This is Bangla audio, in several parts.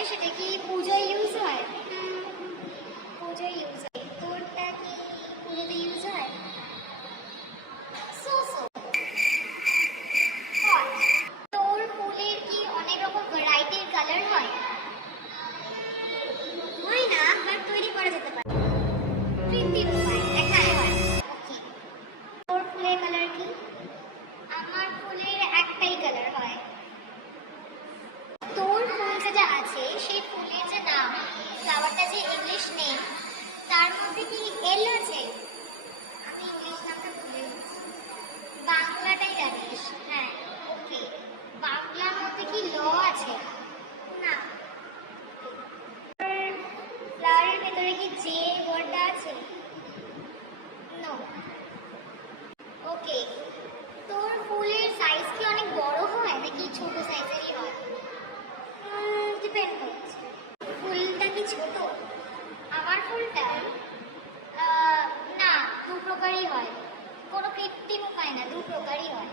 আছে সেটা কি পূজায় ইউজ হয়? পূজায় ইউজ হয়। তোরটা কি পুজোতে ইউজ হয়? সো সো তোর ফুলের কি অনেক রকম ভ্যারাইটির কালার হয়? হয় না, বাট তৈরি করা যেতে পারে। কৃত্রিম উপায় দেখায় হয়। ওকে, তোর ফুলের কালার কি? আমার ফুলের একটাই কালার হয়। তোর ফুল যেটা আছে সেই ফুলের যে নাম, ফ্লাওয়ারটা যে ইংলিশ নেম, তার মধ্যে কি এল আছে? আমি ইংলিশ নামটা ভুলে গেছি, বাংলাটাই জানিস? হ্যাঁ, ওকে। বাংলার মধ্যে কি ল আছে? না। ফ্লাওয়ারের ভেতরে কি যে ওয়ার্ডটা আছে? নো। ওকে, তোর ফুলের সাইজ কি অনেক বড় হয় নাকি ছোট সাইজেরই হয়? ডিপেন্ড করছে। ফুলটা কি ছোট? আমার ফুলটা না, দু প্রকারই হয়, কোনো কৃত্রিম উপায় না, দু প্রকারই হয়।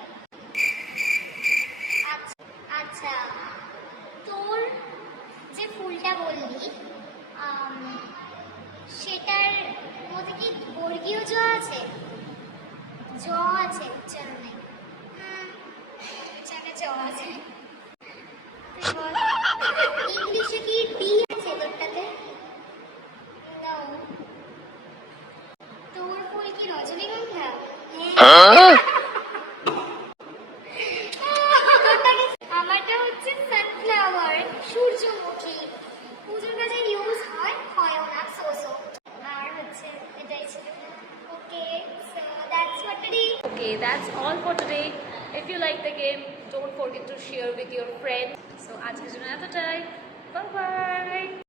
আচ্ছা আচ্ছা, তোর যে ফুলটা বললি সেটার মধ্যে কি বর্গীয় জ আছে? জ আছে, উচ্চারণে উচ্চারণে জ আছে। ইংলিশে কি ডি আছে তোরটাতে? নো। তোর ফুল কি রজনীগন্ধা? হ্যাঁ। আমারটা হচ্ছে সানফ্লাওয়ার, সূর্যমুখী। পুজোর কাজে ইউজ হয়, হয়ও না, সো সো। আর হচ্ছে এটাই ছিল। Okay, so that's for today. Okay, that's all for today. If you like the game, don't forget to share with your friends. So, আজকের জন্য এতটাই। Bye bye.